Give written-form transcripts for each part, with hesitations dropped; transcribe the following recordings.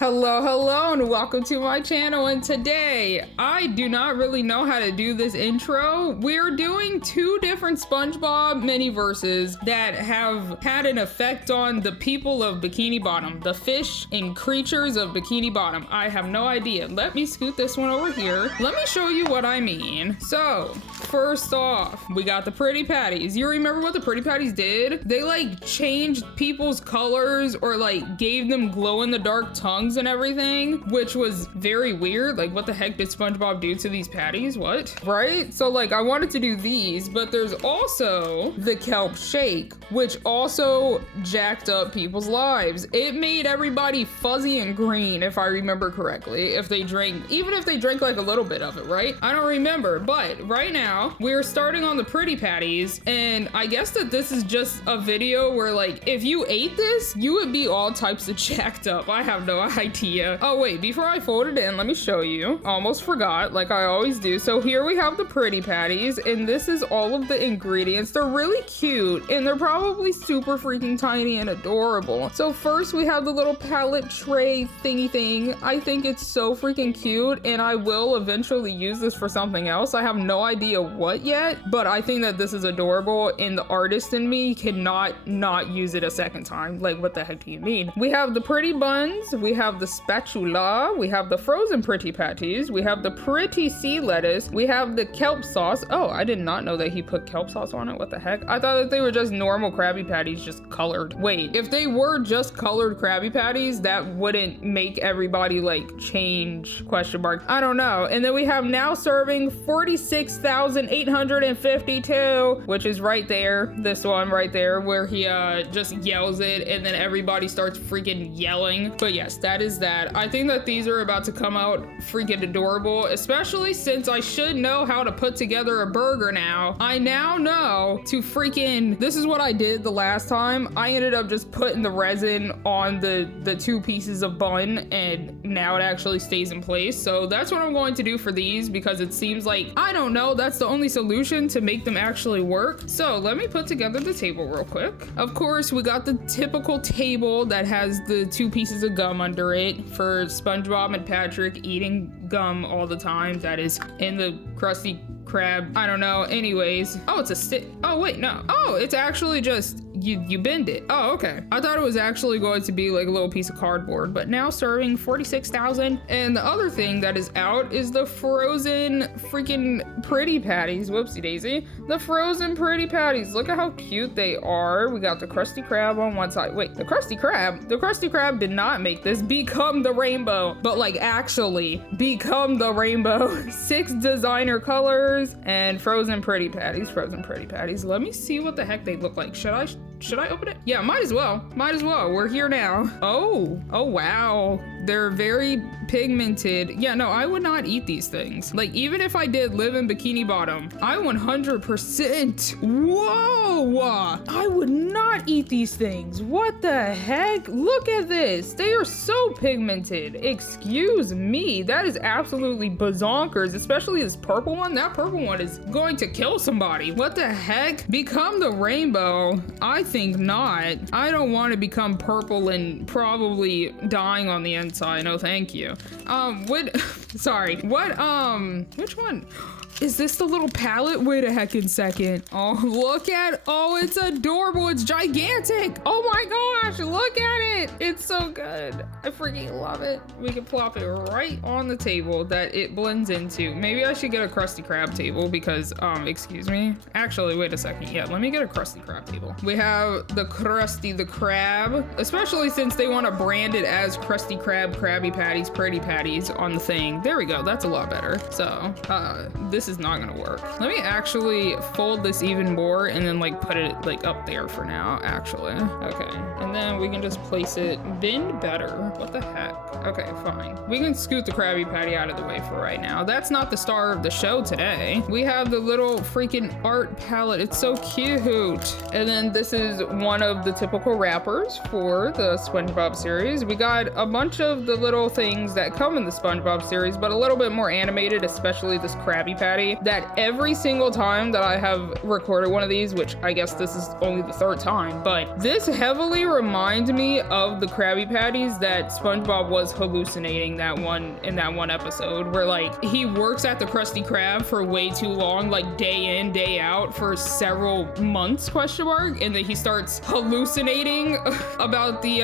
Hello, and welcome to my channel. And today, I do not really know how to do this intro. We're doing two different SpongeBob mini-verses that have had an effect on the people of Bikini Bottom, the fish and creatures of Bikini Bottom. I have no idea. Let me scoot this one over here. Let me show you what I mean. So, first off, we got the Pretty Patties. You remember what the Pretty Patties did? They like changed people's colors or like gave them glow-in-the-dark tongues and everything, which was very weird. Like, what the heck did SpongeBob do to these patties? What? Right? So like, I wanted to do these, but there's also the Kelp Shake, which also jacked up people's lives. It made everybody fuzzy and green, if I remember correctly, if they drank, even if they drank like a little bit of it, right? I don't remember, but right now we're starting on the Pretty Patties, and I guess that this is just a video where like, if you ate this, you would be all types of jacked up. I have no idea. Oh wait, before I fold it in, let me show you. Almost forgot, like I always do. So here we have the Pretty Patties, and this is all of the ingredients. They're really cute, and they're probably super freaking tiny and adorable. So first we have the little palette tray thingy thing. I think it's so freaking cute, and I will eventually use this for something else. I have no idea what yet, but I think that this is adorable, and the artist in me cannot not use it a second time. Like, what the heck do you mean? We have the pretty buns, we have the spatula, we have the frozen Pretty Patties, we have the pretty sea lettuce, we have the kelp sauce. Oh, I did not know that he put kelp sauce on it. What the heck? I thought that they were just normal Krabby Patties, just colored. Wait, if they were just colored Krabby Patties, that wouldn't make everybody like change, question mark. I don't know. And then we have now serving 46,852, which is right there. This one right there where he just yells it and then everybody starts freaking yelling. But yes, that is that. I think that these are about to come out freaking adorable, especially since I should know how to put together a burger now. I now know to freaking, this is what I did the last time. I ended up just putting the resin on the two pieces of bun, and now it actually stays in place. So that's what I'm going to do for these, because it seems like, I don't know, that's the only solution to make them actually work. So let me put together the table real quick. Of course, we got the typical table that has the two pieces of gum under it for SpongeBob and Patrick eating gum all the time. That is in the Krusty Krab. I don't know. Anyways. Oh, it's a stick. Oh, wait, no. Oh, it's actually just, you bend it. Oh, okay. I thought it was actually going to be like a little piece of cardboard, but now serving 46,000. And the other thing that is out is the frozen freaking Pretty Patties. Whoopsie daisy. The frozen Pretty Patties. Look at how cute they are. We got the Krusty Krab on one side. Wait, the Krusty Krab did not make this become the rainbow, but like actually become the rainbow. 6 designer colors and frozen Pretty Patties. Let me see what the heck they look like. Should I open it? Yeah, might as well. We're here now. Oh wow. They're very pigmented. Yeah, no, I would not eat these things. Like, even if I did live in Bikini Bottom, I 100%, whoa, I would not eat these things. What the heck? Look at this. They are so pigmented. Excuse me. That is absolutely bazonkers, especially this purple one. That purple one is going to kill somebody. What the heck? Become the rainbow? I think not. I don't want to become purple and probably dying on the inside. No, thank you. Which one? Is this the little palette? Wait a heckin' second. Oh, look at, oh, it's adorable. It's gigantic. Oh my gosh, look at it. It's so good. I freaking love it. We can plop it right on the table that it blends into. Maybe I should get a Krusty Krab table because, excuse me. Actually, wait a second. Yeah, let me get a Krusty Krab table. We have the Krusty the Krab, especially since they want to brand it as Krusty Krab, Krabby Patties, Pretty Patties on the thing. There we go. That's a lot better. So, this is not gonna work. Let me actually fold this even more and then like put it like up there for now, actually. Okay, and then we can just place it, bend better. What the heck? Okay, fine. We can scoot the Krabby Patty out of the way for right now. That's not the star of the show today. We have the little freaking art palette. It's so cute. And then this is one of the typical wrappers for the SpongeBob series. We got a bunch of the little things that come in the SpongeBob series, but a little bit more animated, especially this Krabby Patty Patty that every single time that I have recorded one of these, which I guess this is only the third time, but this heavily reminds me of the Krabby Patties that SpongeBob was hallucinating in that one episode where like he works at the Krusty Krab for way too long, like day in, day out for several months, question mark, and then he starts hallucinating about the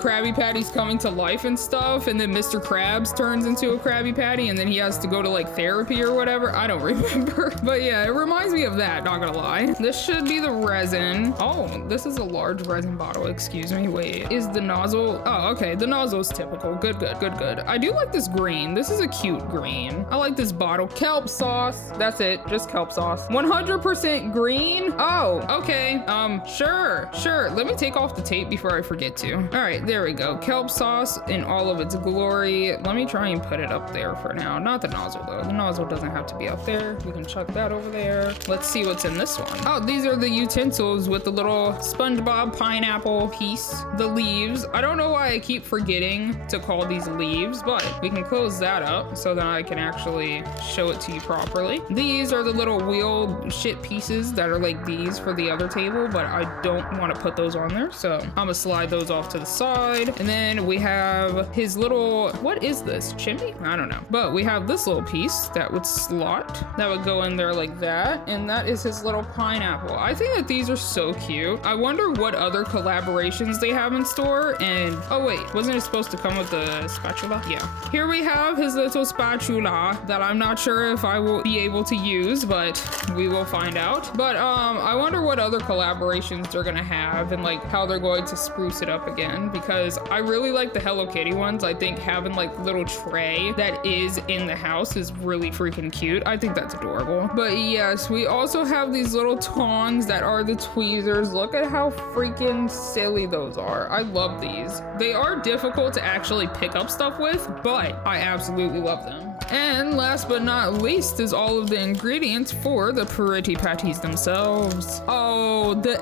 Krabby Patties coming to life and stuff, and then Mr. Krabs turns into a Krabby Patty and then he has to go to like therapy or whatever. I don't remember. But yeah, it reminds me of that, not gonna lie. This should be the resin. Oh, this is a large resin bottle, excuse me. Wait, is the nozzle? Oh, okay, the nozzle is typical. Good. I do like this green. This is a cute green. I like this bottle. Kelp sauce. That's it, just kelp sauce. 100% green. Oh, okay. Sure. Let me take off the tape before I forget to. All right, there we go. Kelp sauce in all of its glory. Let me try and put it up there for now. Not the nozzle though. The nozzle doesn't have to be up there. We can chuck that over there. Let's see what's in this one. Oh, these are the utensils with the little SpongeBob pineapple piece. The leaves. I don't know why I keep forgetting to call these leaves, but we can close that up so that I can actually show it to you properly. These are the little wheel shit pieces that are like these for the other table, but I don't want to put those on there, so I'm gonna slide those off to the side. And then we have his little, what is this, chimney? I don't know, but we have this little piece that would slot, that would go in there like that, and that is his little pineapple. I think that these are so cute. I wonder what other collaborations they have in store. And oh wait, wasn't it supposed to come with the spatula? Yeah, here we have his little spatula that I'm not sure if I will be able to use, but we will find out. But I wonder what other collaborations they're gonna have and like how they're going to spruce it up again, because I really like the Hello Kitty ones. I think having like little tray that is in the house is really freaking cute. I think that's adorable. But yes, we also have these little tongs that are the tweezers. Look at how freaking silly those are. I love these. They are difficult to actually pick up stuff with, but I absolutely love them. And last but not least is all of the ingredients for the pretty patties themselves. Oh, the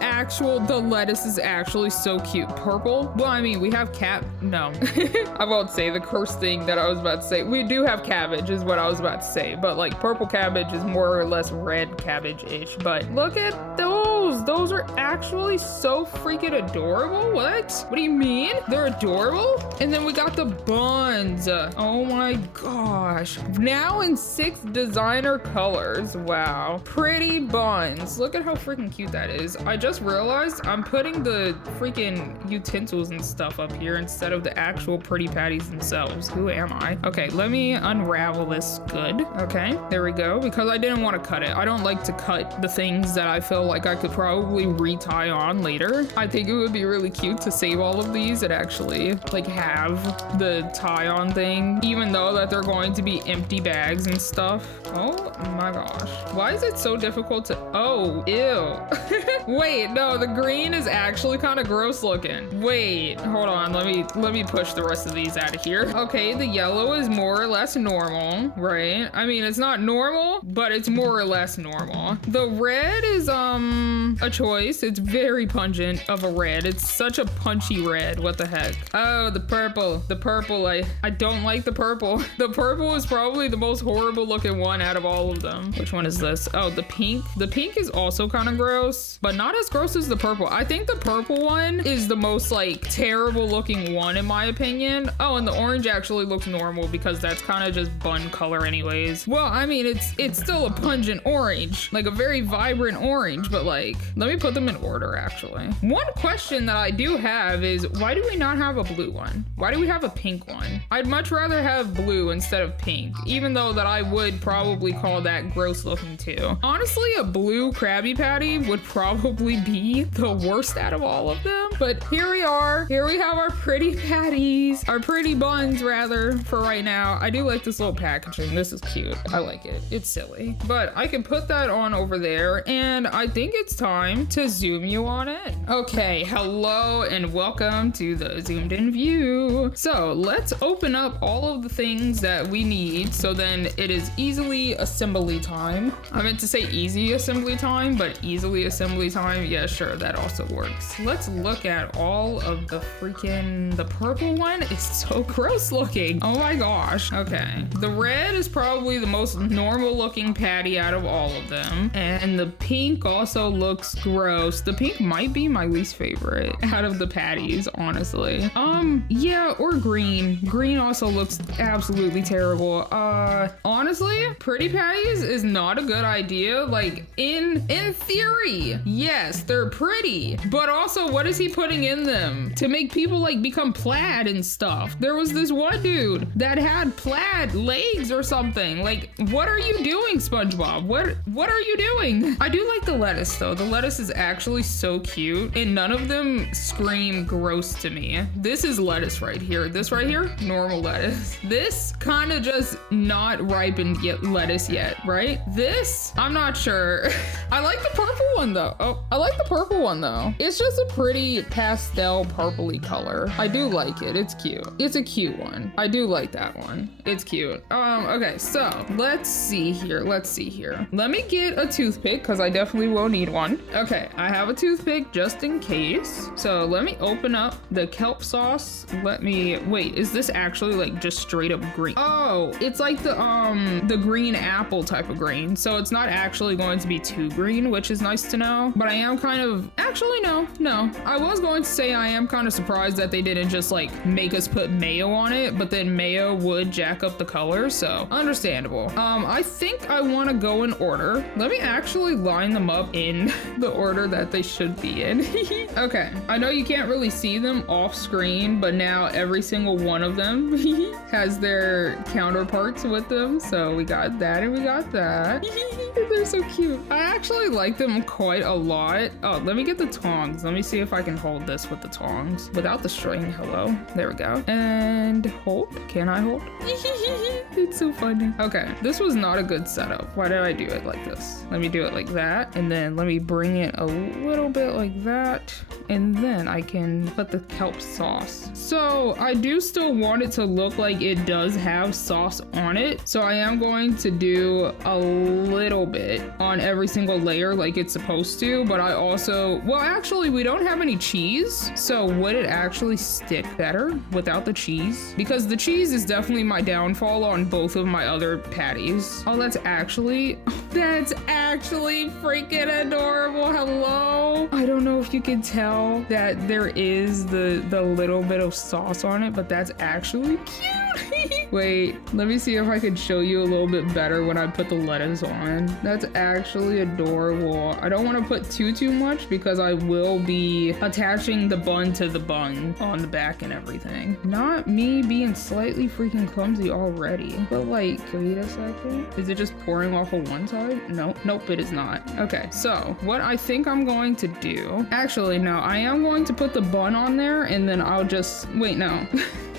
lettuce is actually so cute. Purple? Well, I mean, we have no. I won't say the cursed thing that I was about to say. We do have cabbage is what I was about to say, but like purple cabbage is more or less red cabbage-ish. But look at those. Those are actually so freaking adorable. What do you mean? They're adorable? And then we got the buns. Oh my gosh. Now in 6 designer colors. Wow. Pretty buns. Look at how freaking cute that is. I just realized I'm putting the freaking utensils and stuff up here instead of the actual pretty patties themselves. Who am I? Okay, let me unravel this good. Okay, there we go. Because I didn't want to cut it. I don't like to cut the things that I feel like I could probably retie on later. I think it would be really cute to save all of these and actually like have the tie on thing, even though that they're going to be empty bags and stuff. Oh my gosh. Why is it so difficult to, oh, ew. Wait, no, the green is actually kind of gross looking. Wait, hold on. Let me push the rest of these out of here. Okay, the yellow is more or less normal, right? I mean, it's not normal, but it's more or less normal. The red is a choice. It's very pungent of a red. It's such a punchy red. What the heck? Oh, the purple. The purple. I don't like the purple. The purple is probably the most horrible looking one out of all of them. Which one is this? Oh, the pink. The pink is also kind of gross, but not as gross as the purple. I think the purple one is the most like terrible looking one in my opinion. Oh, and the orange actually looks normal because that's kind of just bun color anyways. Well, I mean, it's still a pungent orange, like a very vibrant orange, but like, let me put them in order actually. One question that I do have is, why do we not have a blue one? Why do we have a pink one? I'd much rather have blue instead of pink, even though that I would probably call that gross looking too. Honestly, a blue Krabby Patty would probably be the worst out of all of them, but here we are. Here we have our pretty patties, our pretty buns rather, for right now. I do like this little packaging. This is cute. I like it. It's silly, but I can put that on over there, and I think it's time time to zoom you on it. Okay, hello and welcome to the zoomed in view. So let's open up all of the things that we need so then it is easily assembly time. I meant to say easy assembly time, but easily assembly time, yeah, sure, that also works. Let's look at all of the the purple one is so gross looking. Oh my gosh. Okay, the red is probably the most normal looking patty out of all of them, and the pink also looks gross. The pink might be my least favorite out of the patties, honestly. Yeah, or green. Green also looks absolutely terrible. Honestly, pretty patties is not a good idea. Like in theory, yes, they're pretty, but also what is he putting in them to make people like become plaid and stuff? There was this one dude that had plaid legs or something. Like, what are you doing, Spongebob? What are you doing? I do like the lettuce though. The lettuce is actually so cute and none of them scream gross to me. This is lettuce right here. This right here, normal lettuce. This kind of just not ripened yet lettuce yet, right? This, I'm not sure. I like the purple one though. Oh, I like the purple one though. It's just a pretty pastel purpley color. I do like it. It's cute. It's a cute one. I do like that one. It's cute. Okay, so let's see here. Let me get a toothpick because I definitely will need one. Okay, I have a toothpick just in case. So let me open up the kelp sauce. Wait, is this actually like just straight up green? Oh, it's like the green apple type of green. So it's not actually going to be too green, which is nice to know. But I am kind of, actually no. I was going to say I am kind of surprised that they didn't just like make us put mayo on it, but then mayo would jack up the color, so understandable. I think I want to go in order. Let me actually line them up in the order that they should be in. Okay, I know you can't really see them off screen, but now every single one of them has their counterparts with them. So we got that and we got that. They're so cute. I actually like them quite a lot. Oh, let me get the tongs. Let me see if I can hold this with the tongs without the string. Hello, there we go. And hold. Can I hold? It's so funny. Okay, this was not a good setup. Why did I do it like this? Let me do it like that, and then let me bring it a little bit like that, and then I can put the kelp sauce. So I do still want it to look like it does have sauce on it, so I am going to do a little bit on every single layer like it's supposed to, but I also, well, actually we don't have any cheese, so would it actually stick better without the cheese? Because the cheese is definitely my downfall on both of my other patties. Oh, that's actually freaking adorable. Hello. I don't know if you can tell that there is the little bit of sauce on it, but that's actually cute. Wait, let me see if I can show you a little bit better when I put the lettuce on. That's actually adorable. I don't want to put too much because I will be attaching the bun to the bun on the back and everything. Not me being slightly freaking clumsy already, but like, wait a second. Is it just pouring off of one side? Nope, it is not. Okay, so what I think I'm going to do, actually, no, I am going to put the bun on there and then I'll just, wait, no.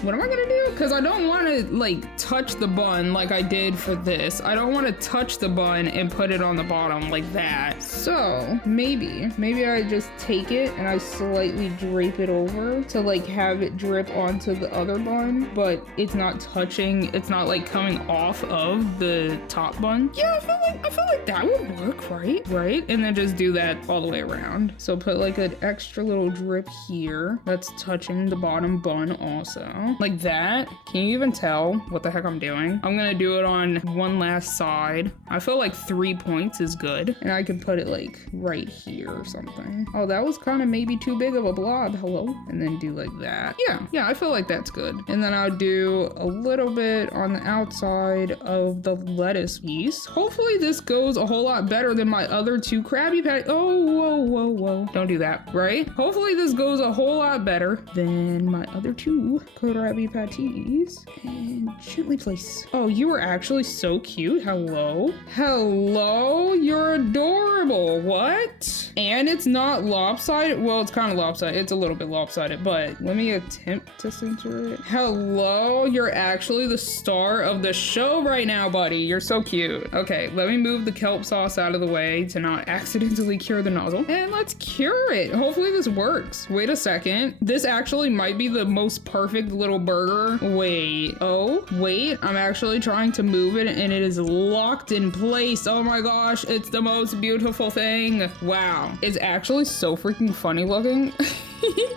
What am I gonna do? Because I don't want to like touch the bun like I did for this. I don't want to touch the bun and put it on the bottom like that. So maybe I just take it and I slightly drape it over to like have it drip onto the other bun, but it's not touching, it's not like coming off of the top bun. Yeah, I feel like that would work, right? And then just do that all the way around. So put like an extra little drip here that's touching the bottom bun also. Like that. Can you even tell what the heck I'm doing? I'm gonna do it on one last side. I feel like 3 points is good. And I can put it like right here or something. Oh, that was kind of maybe too big of a blob. Hello? And then do like that. Yeah, I feel like that's good. And then I'll do a little bit on the outside of the lettuce piece. Hopefully this goes a whole lot better than my other two Krabby Patties. Oh, whoa. Don't do that, right? Hopefully this goes a whole lot better than my other two Krabby Patties. And Gently place. Oh, you are actually so cute. Hello? Hello? You're adorable. What? And it's not lopsided. Well, it's kind of lopsided. It's a little bit lopsided, but let me attempt to censor it. Hello? You're actually the star of the show right now, buddy. You're so cute. Okay, let me move the kelp sauce out of the way to not accidentally cure the nozzle. And let's cure it. Hopefully this works. Wait a second. This actually might be the most perfect little burger. Wait. Oh, wait. I'm actually trying to move it and it is locked in place. Oh my gosh. It's the most beautiful thing. Wow. It's actually so freaking funny looking.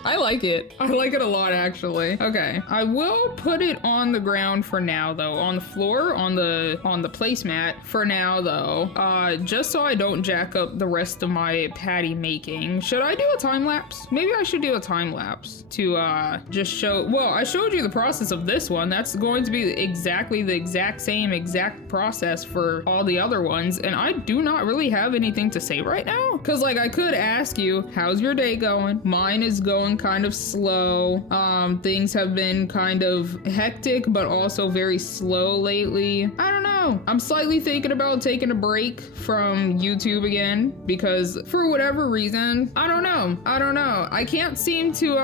I like it. I like it a lot, actually. Okay, I will put it on the ground for now, though. On the floor, on the placemat for now, though. Just so I don't jack up the rest of my patty making. Should I do a time lapse? Maybe I should do a time lapse to just show. Well, I showed you the process of this one. That's going to be exactly the exact same process for all the other ones, and I do not really have anything to say right now. Cause like I could ask you, how's your day going? Mine is going kind of slow. Things have been kind of hectic, but also very slow lately. I don't know. I'm slightly thinking about taking a break from YouTube again because for whatever reason, I don't know. I can't seem to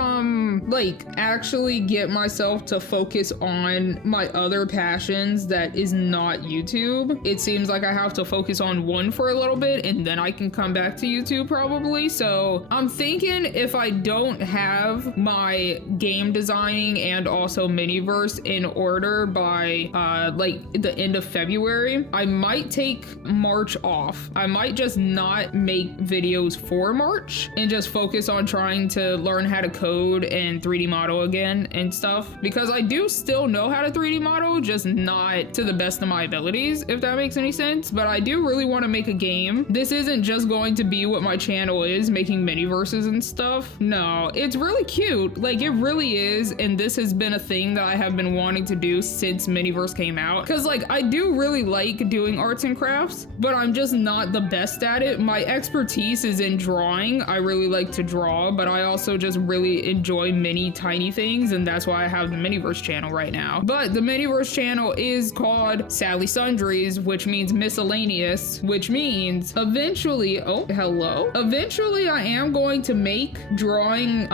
like actually get myself to focus on my other passions that is not YouTube. It seems like I have to focus on one for a little bit and then I can come back to YouTube probably. So I'm thinking if I don't have my game designing and also Miniverse in order by like the end of February, I might take March off. I might just not make videos for March and just focus on trying to learn how to code and 3D model again and stuff, because I do still know how to 3D model, just not to the best of my abilities, if that makes any sense. But I do really want to make a game. This isn't just going to be what my channel is, making Miniverses and stuff. No, it's really cute. Like it really is. And this has been a thing that I have been wanting to do since Miniverse came out. Cause like I do really like doing arts and crafts, but I'm just not the best at it. My expertise is in drawing. I really like to draw, but I also just really enjoy many tiny things. And that's why I have the Miniverse channel right now. But the Miniverse channel is called Sally Sundries, which means miscellaneous, which means eventually, oh, hello. Eventually I am going to make drawing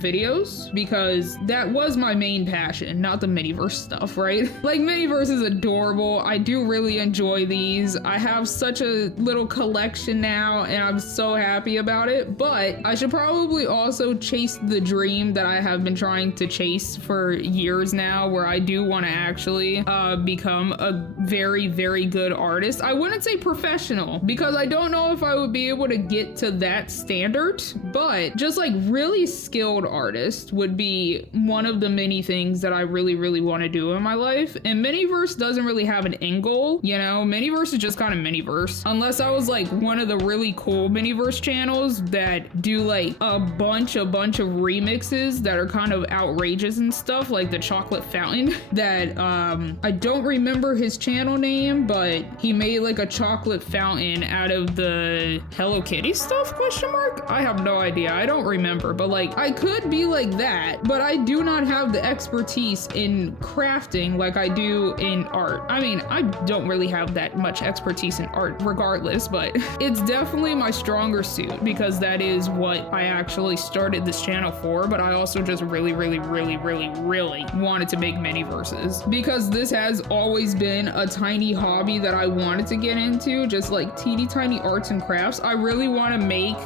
videos because that was my main passion, not the Miniverse stuff, right? Like Miniverse is adorable. I do really enjoy these. I have such a little collection now and I'm so happy about it, but I should probably also chase the dream that I have been trying to chase for years now, where I do want to actually become a very, very good artist. I wouldn't say professional because I don't know if I would be able to get to that standard, but just like really skilled artist would be one of the many things that I really, really want to do in my life. And Miniverse doesn't really have an end goal, you know? Miniverse is just kind of Miniverse. Unless I was like one of the really cool Miniverse channels that do like a bunch of remixes that are kind of outrageous and stuff, like the Chocolate Fountain that I don't remember his channel name, but he made like a chocolate fountain out of the Hello Kitty stuff, question mark? I have no idea. I don't remember, but like I could be like that, but I do not have the expertise in crafting like I do in art. I mean, I don't really have that much expertise in art regardless, but it's definitely my stronger suit because that is what I actually started this channel for. But I also just really wanted to make Miniverses because this has always been a tiny hobby that I wanted to get into, just like teeny tiny arts and crafts. I really want to make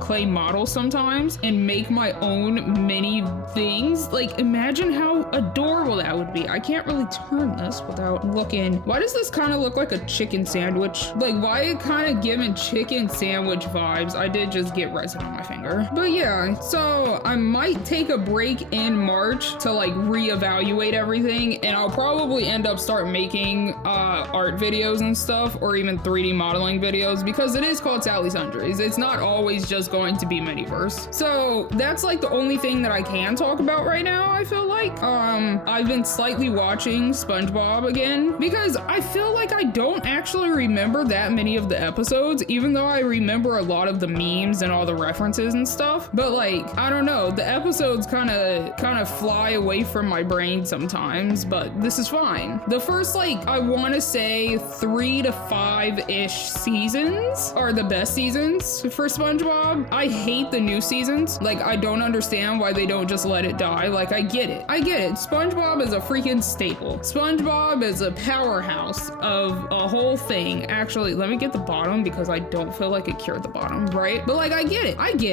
clay models sometimes and make my own mini things. Like imagine how adorable that would be. I can't really turn this without looking. Why does this kind of look like a chicken sandwich? Like why it kind of giving chicken sandwich vibes? I did just get resin on my finger. But yeah, so I might take a break in March to like reevaluate everything, and I'll probably end up start making art videos and stuff, or even 3D modeling videos, because it is called Sally Sundries. It's not always just going to be Miniverse. So So that's like the only thing that I can talk about right now, I feel like. I've been slightly watching Spongebob again because I feel like I don't actually remember that many of the episodes, even though I remember a lot of the memes and all the references and stuff. But like, I don't know, the episodes kind of fly away from my brain sometimes, but this is fine. The first, like, I want to say 3 to 5-ish seasons are the best seasons for SpongeBob. I hate the new seasons. Like, I don't understand why they don't just let it die. Like, I get it. SpongeBob is a freaking staple. SpongeBob is a powerhouse of a whole thing. Actually, let me get the bottom because I don't feel like it cured the bottom, right? But like, I get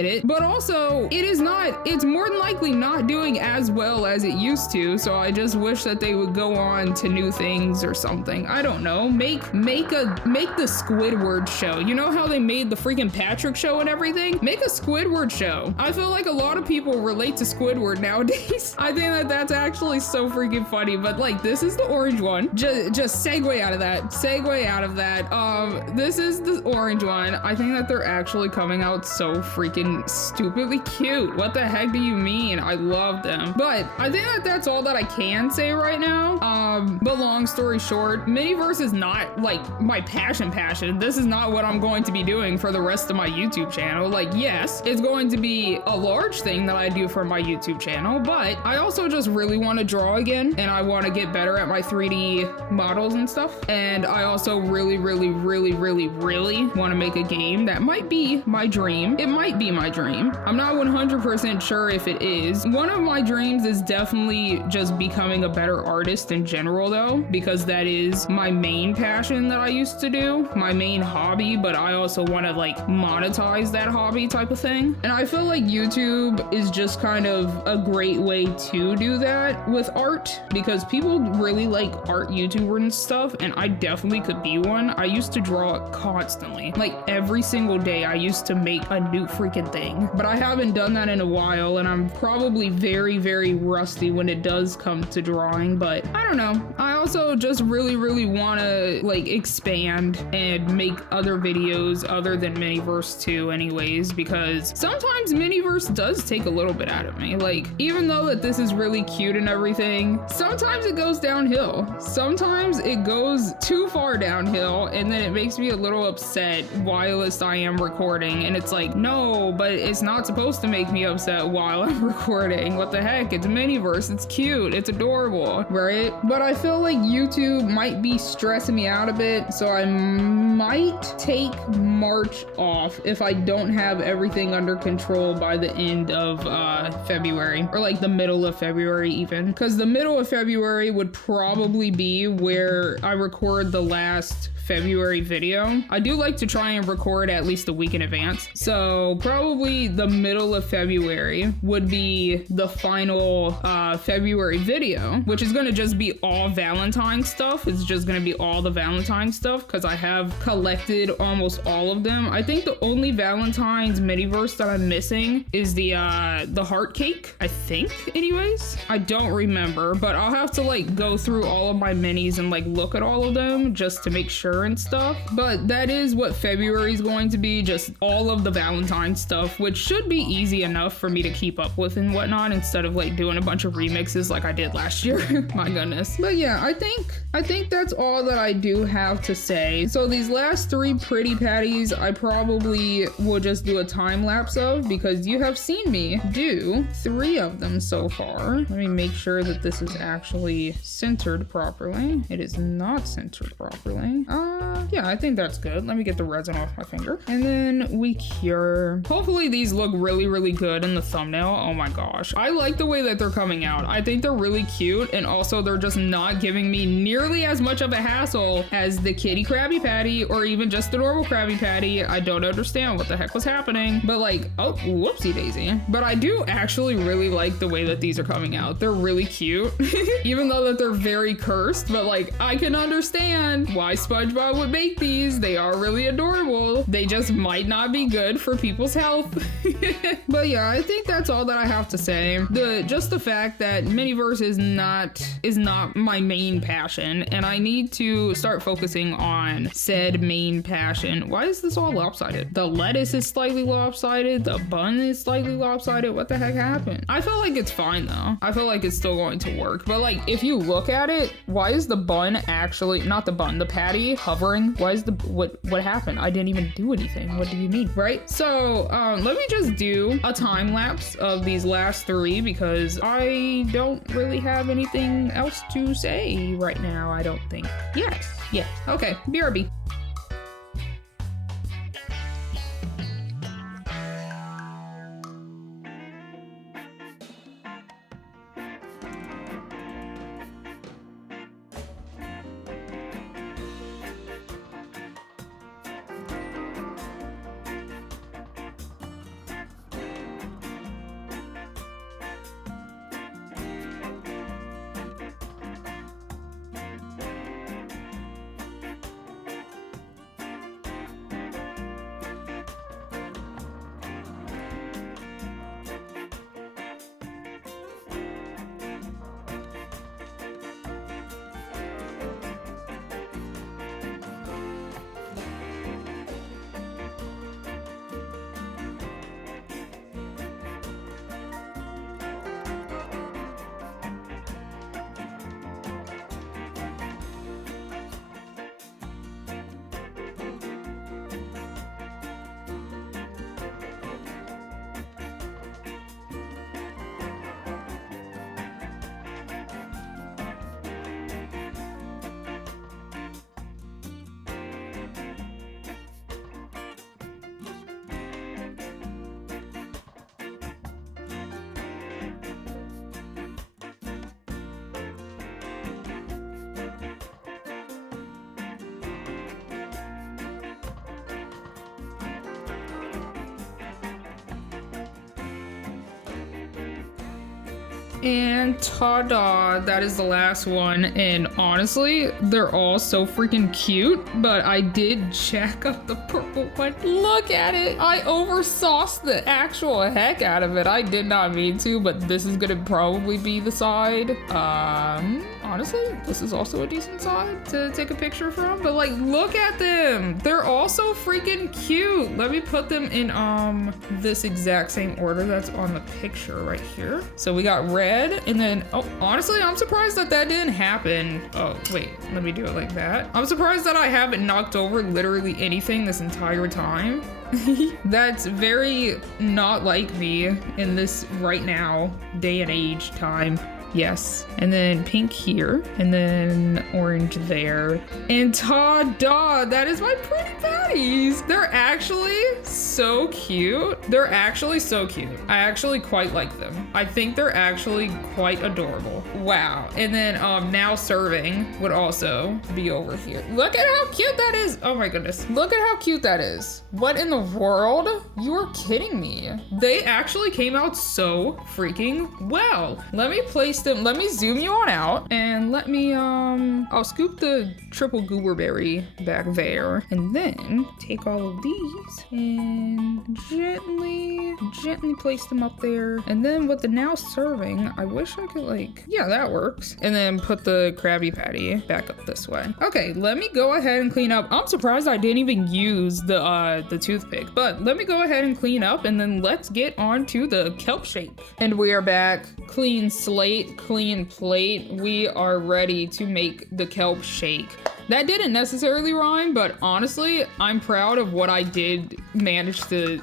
it. But also, it's more than likely not doing as well as it used to. So I just wish that they would go on to new things or something. I don't know. Make the Squidward show. You know how they made the freaking Patrick show and everything? Make a Squidward show. I feel like a lot of people relate to Squidward nowadays. I think that that's actually so freaking funny. But like, this is the orange one. Just segue out of that. This is the orange one. I think that they're actually coming out so freaking stupidly cute. What the heck do you mean? I love them. But I think that that's all that I can say right now. But long story short, Miniverse is not like my passion. This is not what I'm going to be doing for the rest of my YouTube channel. Like, yes, it's going to be a large thing that I do for my YouTube channel, but I also just really want to draw again, and I want to get better at my 3D models and stuff. And I also really want to make a game that might be my dream. It might be my dream. I'm not 100% sure if it is. One of my dreams is definitely just becoming a better artist in general though, because that is my main passion that I used to do, my main hobby, but I also want to like monetize that hobby type of thing. And I feel like YouTube is just kind of a great way to do that with art, because people really like art YouTubers and stuff, and I definitely could be one. I used to draw constantly, like every single day I used to make a new freaking thing, but I haven't done that in a while, and I'm probably very rusty when it does come to drawing. But I don't know, I also just really want to like expand and make other videos other than Miniverse too anyways, because sometimes Miniverse does take a little bit out of me. Like, even though that this is really cute and everything, sometimes it goes downhill. Sometimes it goes too far downhill, and then it makes me a little upset whilst I am recording, and it's like, no, but it's not supposed to make me upset while I'm recording. What the heck? It's Miniverse, it's cute, it's adorable, right? But I feel like YouTube might be stressing me out a bit, so I might take March off if I don't have everything under control by the end of February, or like the middle of February even, because the middle of February would probably be where I record the last February video. I do like to try and record at least a week in advance, so probably the middle of February would be the final February video, which is gonna just be all Valentine stuff. It's just gonna be all the Valentine stuff because I have collected almost all of them. I think the only Valentine's Miniverse that I'm missing is the heart cake, I think, anyways. I don't remember, but I'll have to like go through all of my minis and like look at all of them just to make sure and stuff. But that is what February is going to be, just all of the Valentine stuff, which should be easy enough for me to keep up with and whatnot, instead of like doing a bunch of remixes like I did last year. My goodness. But yeah, I think that's all that I do have to say. So these last 3 pretty patties I probably will just do a time lapse of, because you have seen me do 3 of them so far. Let me make sure that this is actually centered properly. It is not centered properly. Yeah, I think that's good. Let me get the resin off my finger. And then we cure. Hopefully these look really good in the thumbnail. Oh my gosh. I like the way that they're coming out. I think they're really cute, and also they're just not giving me nearly as much of a hassle as the kitty Krabby Patty or even just the normal Krabby Patty. I don't understand what the heck was happening, but like, oh, whoopsie daisy. But I do actually really like the way that these are coming out. They're really cute, even though that they're very cursed, but like, I can understand why SpongeBob would make these. They are really adorable. They just might not be good for people's health. But yeah, I think that's all that I have to say. Just the fact that Miniverse is not my main main passion, and I need to start focusing on said main passion. Why is this all lopsided? The lettuce is slightly lopsided. The bun is slightly lopsided. What the heck happened? I feel like it's fine though. I feel like it's still going to work. But like, if you look at it, why is the bun actually, not the bun, the patty hovering? Why is the, what happened? I didn't even do anything. What do you mean, right? So let me just do a time lapse of these last 3 because I don't really have anything else to say right now, I don't think. Yes. Okay, BRB. And ta-da, that is the last one. And honestly, they're all so freaking cute, but I did jack up the purple one. Look at it. I oversauced the actual heck out of it. I did not mean to, but this is gonna probably be the side. Honestly, this is also a decent side to take a picture from, but like, look at them. They're all so freaking cute. Let me put them in this exact same order that's on the picture right here. So we got red, and then, oh, honestly, I'm surprised that didn't happen. Oh, wait, let me do it like that. I'm surprised that I haven't knocked over literally anything this entire time. That's very not like me in this right now, day and age time. Yes, and then pink here, and then orange there, and ta-da! That is my pretty patties. They're actually so cute. They're actually so cute. I actually quite like them. I think they're actually quite adorable. Wow. And then now serving would also be over here. Look at how cute that is. Oh my goodness. Look at how cute that is. What in the world? You are kidding me. They actually came out so freaking well. Let me place them. Let me zoom you on out, and let me I'll scoop the triple gooberberry back there, and then take all of these and gently place them up there. And then with the now serving, I wish I could, like, yeah, that works. And then put the Krabby Patty back up this way. Okay, let me go ahead and clean up. I'm surprised I didn't even use the toothpick, but let me go ahead and clean up, and then let's get on to the Kelp Shake. And we are back. Clean slate, clean plate. We are ready to make the Kelp Shake. That didn't necessarily rhyme, but honestly, I'm proud of what I did manage to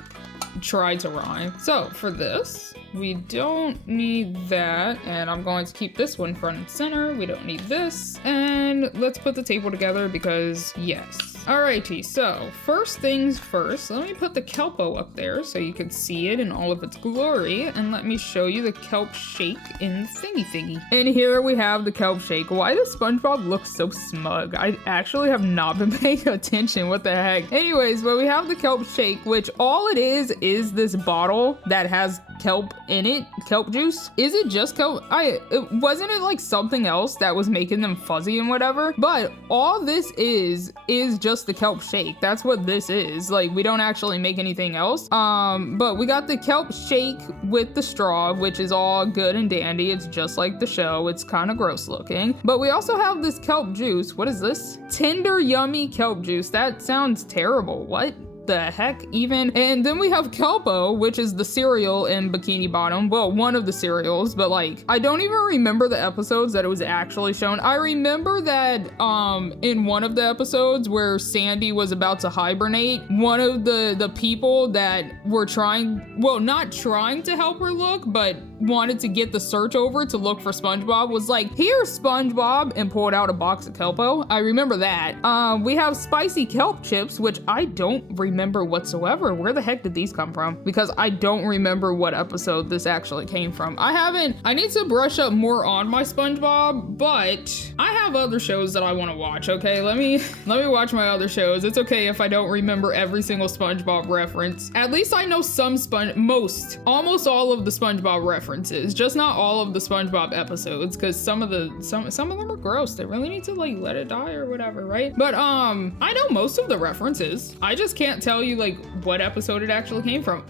try to rhyme. So for this, we don't need that, and I'm going to keep this one front and center. We don't need this, and let's put the table together because yes. Alrighty, so first things first, let me put the Kelpo up there so you can see it in all of its glory, and let me show you the Kelp Shake in the thingy. And here we have the Kelp Shake. Why does Spongebob look so smug? I actually have not been paying attention, what the heck. Anyways, but we have the Kelp Shake, which all it is this bottle that has kelp in it, kelp juice. Is it just kelp? Wasn't it like something else that was making them fuzzy and whatever? But all this is just just the kelp shake. That's what this is. Like, we don't actually make anything else. But we got the kelp shake with the straw, which is all good and dandy. It's just like the show. It's kind of gross looking. But we also have this kelp juice. What is this? Tender, yummy kelp juice. That sounds terrible. What the heck even? And then we have Kelpo, which is the cereal in Bikini Bottom. Well, one of the cereals, but like, I don't even remember the episodes that it was actually shown. I remember that in one of the episodes where Sandy was about to hibernate, one of the people that were trying, well, not trying to help her look, but wanted to get the search over to look for SpongeBob was like, "Here's SpongeBob," and pulled out a box of Kelpo. I remember that. We have spicy kelp chips, which I don't remember whatsoever. Where the heck did these come from? Because I don't remember what episode this actually came from. I need to brush up more on my SpongeBob, but I have other shows that I want to watch, okay? Let me watch my other shows. It's okay if I don't remember every single SpongeBob reference. At least I know almost all of the SpongeBob references, just not all of the SpongeBob episodes, because some of them are gross. They really need to like let it die or whatever, right? But I know most of the references. I just can't tell you like what episode it actually came from.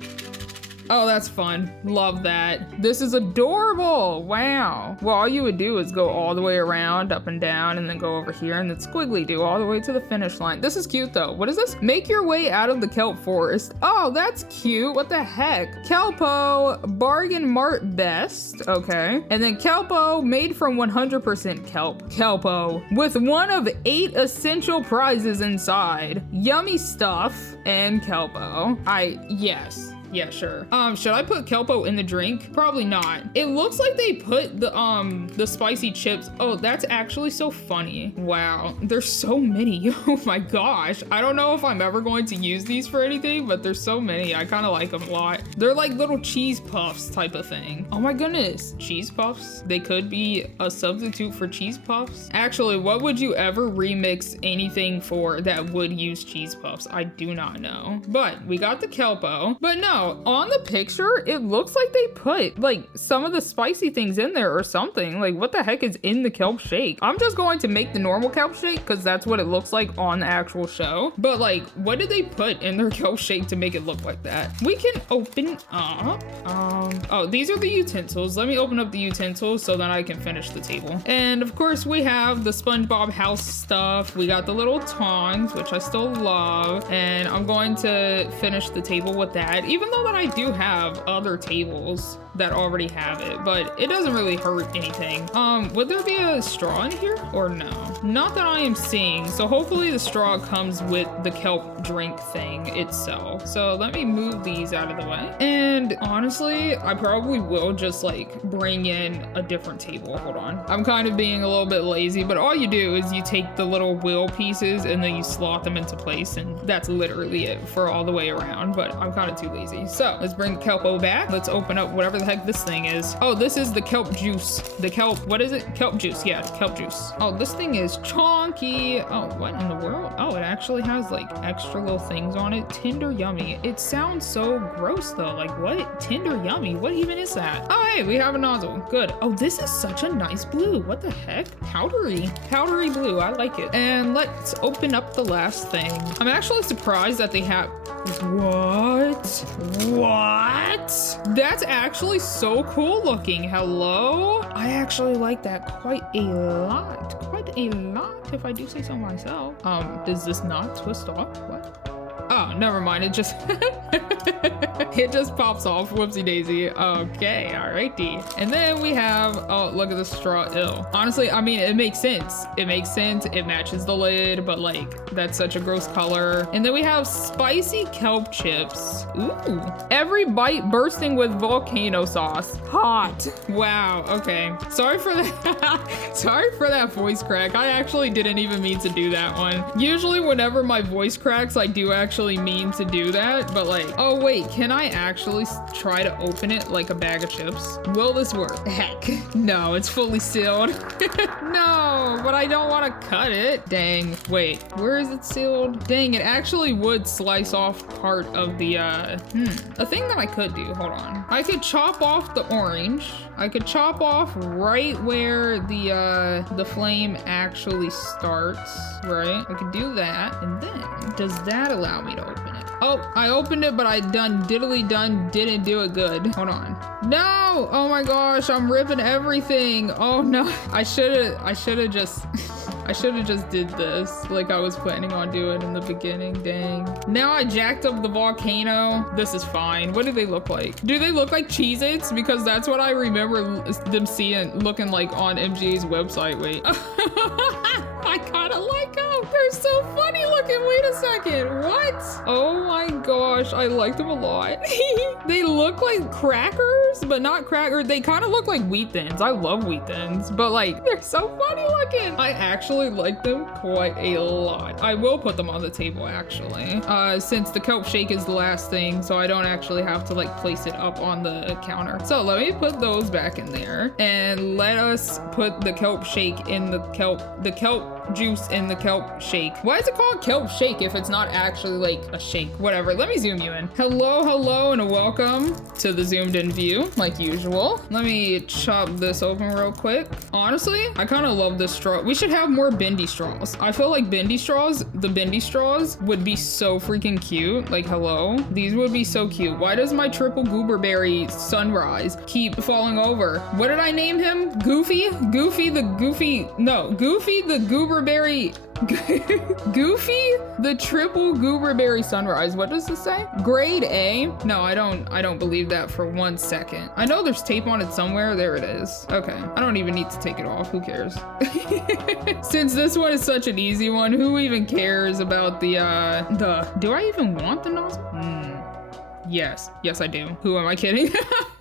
Oh, that's fun. Love that. This is adorable. Wow. Well, all you would do is go all the way around, up and down, and then go over here, and then squiggly do all the way to the finish line. This is cute, though. What is this? Make your way out of the kelp forest. Oh, that's cute. What the heck? Kelpo, bargain mart best. Okay. And then Kelpo, made from 100% kelp. Kelpo, with one of 8 essential prizes inside. Yummy stuff and Kelpo. Yes. Yeah, sure. Should I put Kelpo in the drink? Probably not. It looks like they put the spicy chips. Oh, that's actually so funny. Wow, there's so many. Oh my gosh. I don't know if I'm ever going to use these for anything, but there's so many. I kind of like them a lot. They're like little cheese puffs type of thing. Oh my goodness. Cheese puffs? They could be a substitute for cheese puffs. Actually, what would you ever remix anything for that would use cheese puffs? I do not know. But we got the Kelpo. But no, on the picture, it looks like they put like some of the spicy things in there or something. Like, what the heck is in the kelp shake? I'm just going to make the normal kelp shake because that's what it looks like on the actual show. But like, what did they put in their kelp shake to make it look like that? We can open up. Oh, these are the utensils. Let me open up the utensils so that I can finish the table. And of course, we have the SpongeBob house stuff. We got the little tongs, which I still love. And I'm going to finish the table with that, even though that I do have other tables that already have it, but it doesn't really hurt anything. Would there be a straw in here or no? Not that I am seeing. So hopefully the straw comes with the kelp drink thing itself. So let me move these out of the way. And honestly, I probably will just like bring in a different table. Hold on. I'm kind of being a little bit lazy, but all you do is you take the little wheel pieces and then you slot them into place, and that's literally it for all the way around, but I'm kind of too lazy. So let's bring the Kelpo back. Let's open up whatever the heck this thing is. Oh, this is the kelp juice. The kelp, what is it? Kelp juice. Yeah, kelp juice. Oh, this thing is chunky. Oh, what in the world? Oh, it actually has like extra little things on it. Tender yummy. It sounds so gross though. Like, what? Tender yummy? What even is that? Oh, hey, we have a nozzle. Good. Oh, this is such a nice blue. What the heck? Powdery blue. I like it. And let's open up the last thing. I'm actually surprised that they have, what? That's actually so cool looking. Hello? I actually like that quite a lot. Quite a lot, if I do say so myself. Does this not twist off? What? Oh, never mind. It just it just pops off. Whoopsie daisy. Okay, alrighty. And then we have, oh, look at the straw. Ew. Honestly, I mean, it makes sense. It makes sense. It matches the lid, but like, that's such a gross color. And then we have spicy kelp chips. Ooh. Every bite bursting with volcano sauce. Hot. Wow. Okay. Sorry for that. Sorry for that voice crack. I actually didn't even mean to do that one. Usually whenever my voice cracks, I do actually mean to do that, but like, oh wait, Wait, can I actually try to open it like a bag of chips? Will this work? Heck, no, it's fully sealed. No, but I don't want to cut it. Dang, wait, where is it sealed? Dang, it actually would slice off part of the, a thing that I could do, hold on. I could chop off the orange. I could chop off right where the flame actually starts, right? I could do that, and then, does that allow me to open it? Oh, I opened it, but I didn't do it good. Hold on. No! Oh my gosh, I'm ripping everything. Oh no, I should've just, I should've just did this like I was planning on doing in the beginning, dang. Now I jacked up the volcano. This is fine. What do they look like? Do they look like Cheez-Its? Because that's what I remember them looking like on MGA's website. Wait. I kinda like them. They're so funny looking. Wait a second. What? Oh my gosh. I like them a lot. They look like crackers, but not crackers. They kind of look like Wheat Thins. I love Wheat Thins, but like they're so funny looking. I actually like them quite a lot. I will put them on the table actually, since the Kelp Shake is the last thing, so I don't actually have to like place it up on the counter. So let me put those back in there and let us put the Kelp Shake in the kelp juice in the Kelp Shake. Why is it called Kelp Shake if it's not actually like a shake? Whatever, let me zoom you in. Hello, and welcome to the zoomed in view, like usual. Let me chop this open real quick. Honestly, I kind of love this straw. We should have more bendy straws. I feel like the bendy straws would be so freaking cute. Like, hello, these would be so cute. Why does my triple gooberberry sunrise keep falling over? What did I name him? Goofy the gooberberry. Goofy the triple gooberberry sunrise. What does this say? Grade A? No, I don't believe that for 1 second. I know there's tape on it somewhere. There it is. Okay, I don't even need to take it off. Who cares? Since this one is such an easy one, who even cares about do I even want the nozzle? Yes I do. Who am I kidding?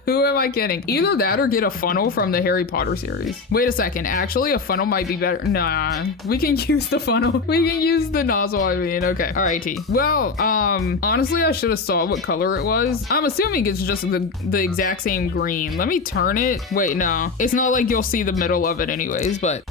Who am I kidding? Either that or get a funnel from the Harry Potter series. Wait a second, actually a funnel might be better. Nah, we can use the funnel. We can use the nozzle, I mean, okay. All righty. Well, honestly, I should have saw what color it was. I'm assuming it's just the exact same green. Let me turn it. Wait, no. It's not like you'll see the middle of it anyways, but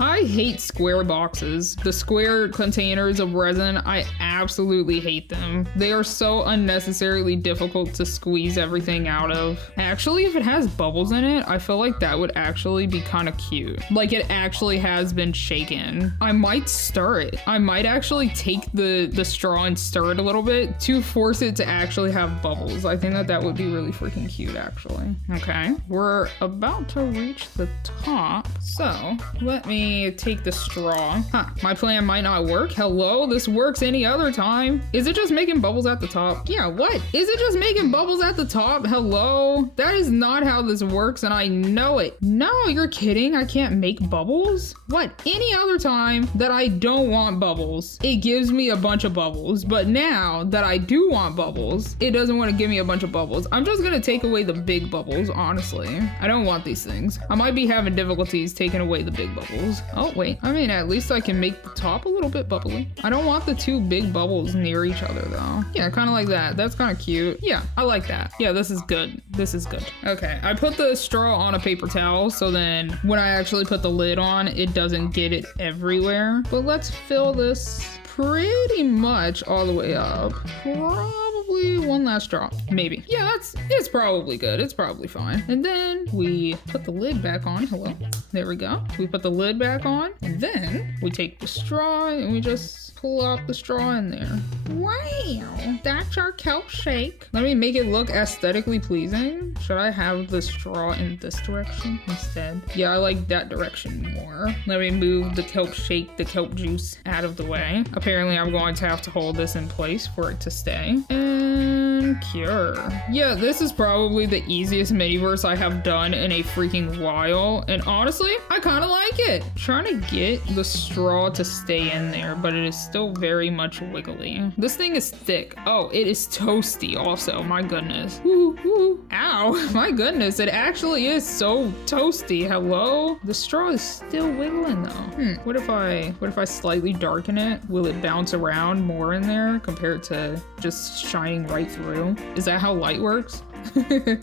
I hate square boxes. The square containers of resin, I absolutely hate them. They are so unnecessarily difficult to squeeze everything out of. Actually, if it has bubbles in it, I feel like that would actually be kind of cute. Like it actually has been shaken. I might stir it. I might actually take the straw and stir it a little bit to force it to actually have bubbles. I think that would be really freaking cute, actually. Okay, we're about to reach the top. So let me take the straw. My plan might not work. Hello, this works any other time. Is it just making bubbles at the top? Yeah, what? Is it just making bubbles at the top? Hello? That is not how this works, and I know it. No, you're kidding. I can't make bubbles? What? Any other time that I don't want bubbles, it gives me a bunch of bubbles. But now that I do want bubbles, it doesn't want to give me a bunch of bubbles. I'm just gonna take away the big bubbles, honestly. I don't want these things. I might be having difficulties taking away the big bubbles. Oh, wait. I mean, at least I can make the top a little bit bubbly. I don't want the two big bubbles near each other, though. Yeah, kind of like that. That's kind of cute. Yeah, I like that. Yeah, this is good. This is good. Okay, I put the straw on a paper towel, so then when I actually put the lid on, it doesn't get it everywhere. But let's fill this pretty much all the way up. Probably one last drop, maybe. Yeah, it's probably good. It's probably fine. And then we put the lid back on. Hello, there we go. We put the lid back on, and then we take the straw and we just plop the straw in there. Wow, that's our Kelp Shake. Let me make it look aesthetically pleasing. Should I have the straw in this direction instead? Yeah, I like that direction more. Let me move the Kelp Shake, the kelp juice out of the way. Apparently I'm going to have to hold this in place for it to stay. And Skin Cure. Yeah, this is probably the easiest Miniverse I have done in a freaking while. And honestly, I kind of like it. I'm trying to get the straw to stay in there, but it is still very much wiggly. This thing is thick. Oh, it is toasty also. My goodness. Woo, woo. Ow. My goodness. It actually is so toasty. Hello? The straw is still wiggling though. What if I slightly darken it? Will it bounce around more in there compared to just shining right through? Is that how light works?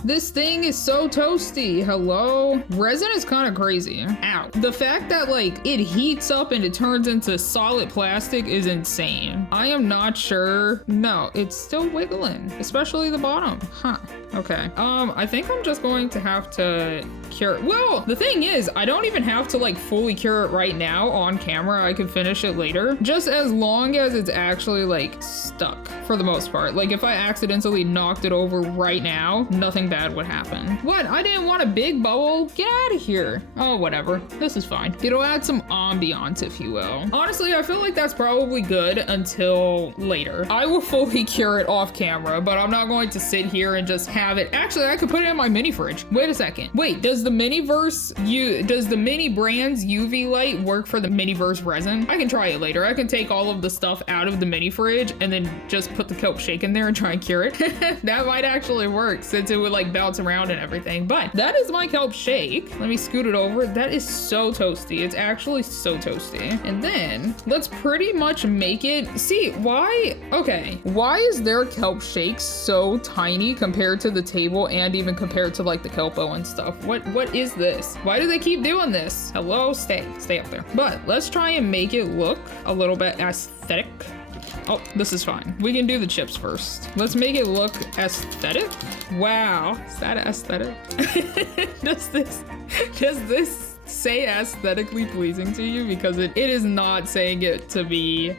This thing is so toasty. Hello? Resin is kind of crazy. Ow. The fact that like it heats up and it turns into solid plastic is insane. I am not sure. No, it's still wiggling, especially the bottom. Huh. Okay. I think I'm just going to have to cure it. Well, the thing is, I don't even have to like fully cure it right now on camera. I can finish it later, just as long as it's actually like stuck for the most part. Like if I accidentally knocked it over right now, nothing bad would happen. What? I didn't want a big bubble? Get out of here. Oh, whatever. This is fine. It'll add some ambiance, if you will. Honestly, I feel like that's probably good until later. I will fully cure it off camera, but I'm not going to sit here and just have it. Actually, I could put it in my mini fridge. Wait a second. Wait, does the Miniverse, does the Mini Brands UV light work for the Miniverse resin? I can try it later. I can take all of the stuff out of the mini fridge and then just put the Kelp Shake in there and try and cure it. That might actually work since it would like bounce around and everything. But that is my Kelp Shake. Let me scoot it over. That is so toasty. It's actually so toasty. And then let's pretty much make it, see why, okay. Why is their Kelp Shake so tiny compared to the table and even compared to like the Kelpo and stuff? What is this? Why do they keep doing this? Hello, stay up there. But let's try and make it look a little bit aesthetic. Oh, this is fine. We can do the chips first. Let's make it look aesthetic. Wow, is that aesthetic? Does this say aesthetically pleasing to you? Because it is not saying it to be.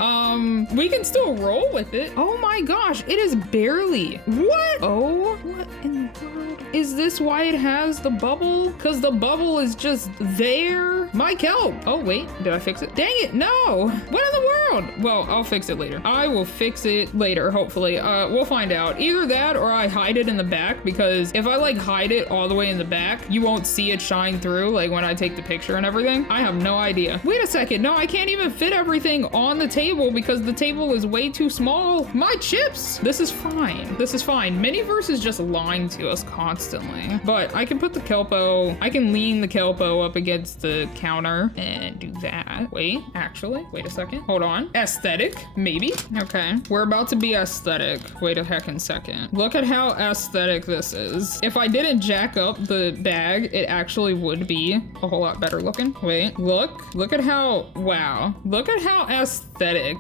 We can still roll with it. Oh my gosh, it is barely. What? Oh, what in the world? Is this why it has the bubble? Because the bubble is just there. My kelp. Oh wait, did I fix it? Dang it, no. What in the world? Well, I'll fix it later. I will fix it later, hopefully. We'll find out. Either that or I hide it in the back, because if I like hide it all the way in the back, you won't see it shine through like when I take the picture and everything. I have no idea. Wait a second. No, I can't even fit everything on the table because the table is way too small. My chips. This is fine. This is fine. Miniverse is just lying to us constantly. But I can put the Kelpo, I can lean the Kelpo up against the counter and do that. Wait, actually, wait a second. Hold on. Aesthetic, maybe. Okay. We're about to be aesthetic. Wait a heckin' second. Look at how aesthetic this is. If I didn't jack up the bag, it actually would be a whole lot better looking. Wait, look at how, wow. Look at how aesthetic.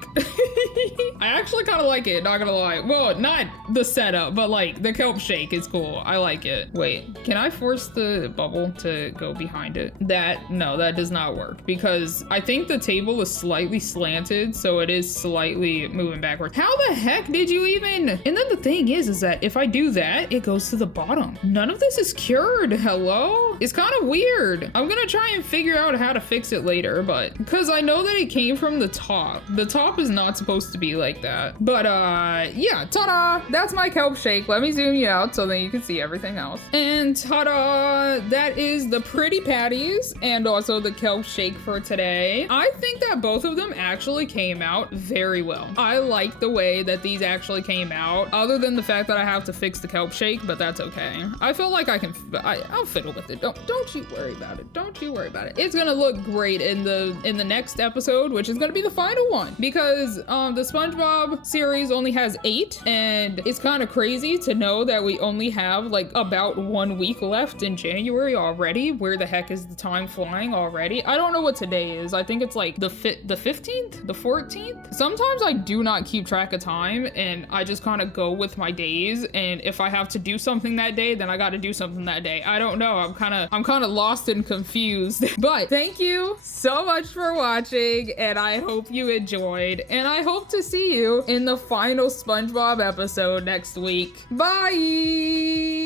I actually kind of like it, not gonna lie. Well, not the setup, but like the Kelp Shake is cool. I like it. Wait, can I force the bubble to go behind it? No, that does not work because I think the table is slightly slanted, so it is slightly moving backwards. How the heck did you even? And then the thing is that if I do that, it goes to the bottom. None of this is cured. Hello? It's kind of weird. I'm gonna try and figure out how to fix it later, but because I know that it came from the top. The top is not supposed to be like that. But yeah, ta-da! That's my Kelp Shake. Let me zoom you out so that you can see everything else. And ta-da! That is the pretty patties and also the Kelp Shake for today. I think that both of them actually came out very well. I like the way that these actually came out, other than the fact that I have to fix the Kelp Shake, but that's okay. I feel like I'll fiddle with it. Don't you worry about it. Don't you worry about it. It's gonna look great in the next episode, which is gonna be the final one, because the Spongebob series only has 8, and it's kind of crazy to know that we only have like about 1 week left in January already. Where the heck is the time flying already? I don't know what today is. I think it's like the 15th, the 14th. Sometimes I do not keep track of time, and I just kind of go with my days, and if I have to do something that day, then I got to do something that day. I don't know. I'm kind of lost and confused. But thank you so much for watching, and I hope you enjoyed, and I hope to see you in the final SpongeBob episode next week. Bye!